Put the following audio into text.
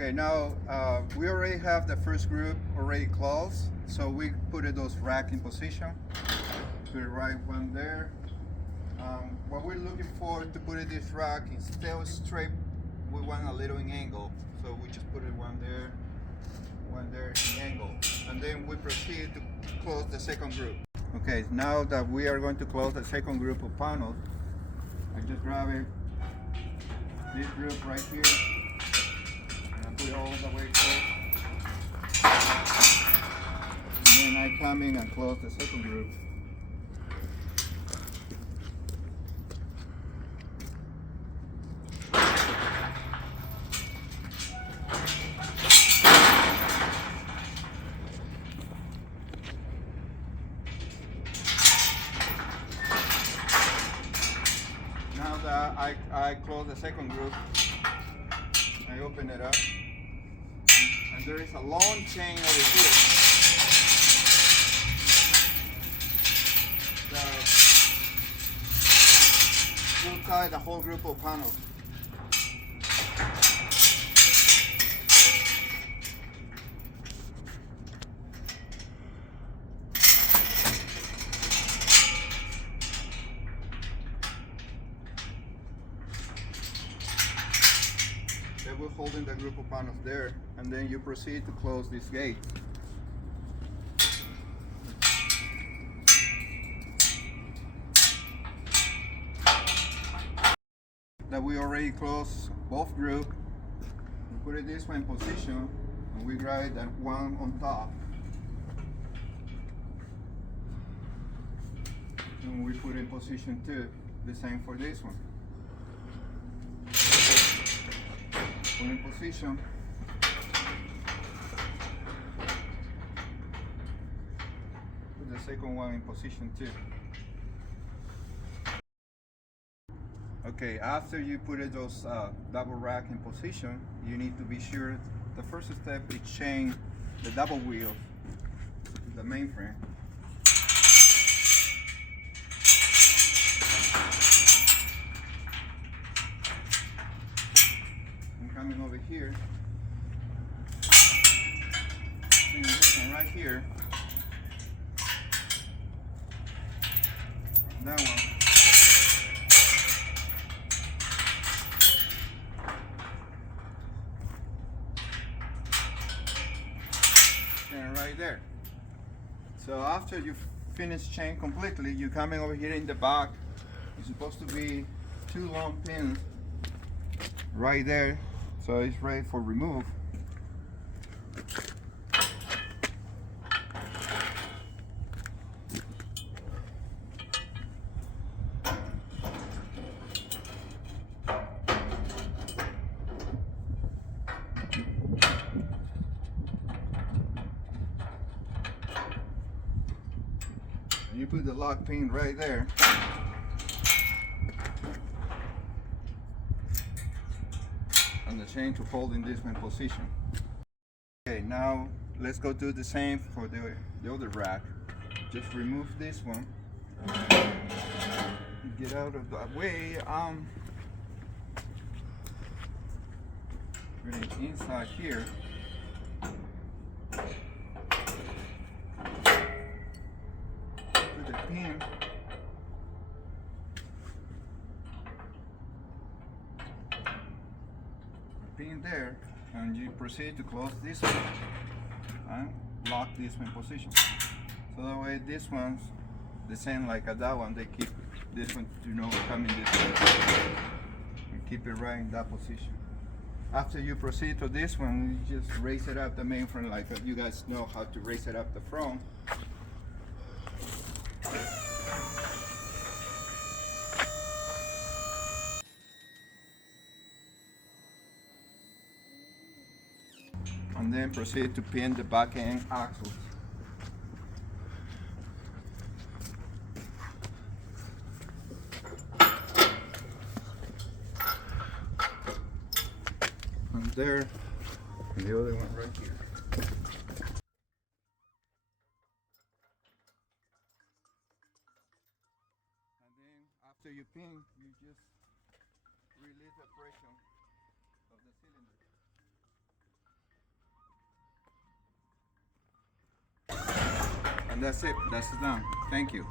Okay, now we already have the first group already closed, so we put those rack in position. Put it right one there. What we're looking for to put this rack instead of straight, we want a little in angle. So we just put it one there in angle, and then we proceed to close the second group. Okay, now that we are going to close the second group of panels, I just grab this group right here. Put it all the way close. And then I come in and close the second group. Now that I close the second group, I open it up. And there is a long chain over here. We'll tie the whole group of panels. Then we're holding the group of panels there, and then you proceed to close this gate. That we already closed both groups. We put it this way in position, and we grab that one on top. And we put in position 2. The same for this one. Put in position. Put the second one in position 2. Okay, after you put those double rack in position, you need to be sure the first step is chain the double wheel to the main frame. I'm coming over here, and this one right here, that one. And right there. So after you finish chain completely, you're coming over here in the back. It's supposed to be 2 long pins right there, so it's ready for remove. You put the lock pin right there. And the chain to hold in this one position. Okay, now let's go do the same for the other rack. Just remove this one. Get out of the way. Put it inside here. The pin, there, and you proceed to close this one and lock this one in position. So that way this one's the same like that one. They keep this one to not come in this way and keep it right in that position. After you proceed to this one, you just raise it up the main front, like you guys know how to raise it up the front. And then proceed to pin the back end axles. And there, and the other one right here. And then after you pin, you just release the pressure of the cylinder. That's it. That's done. Thank you.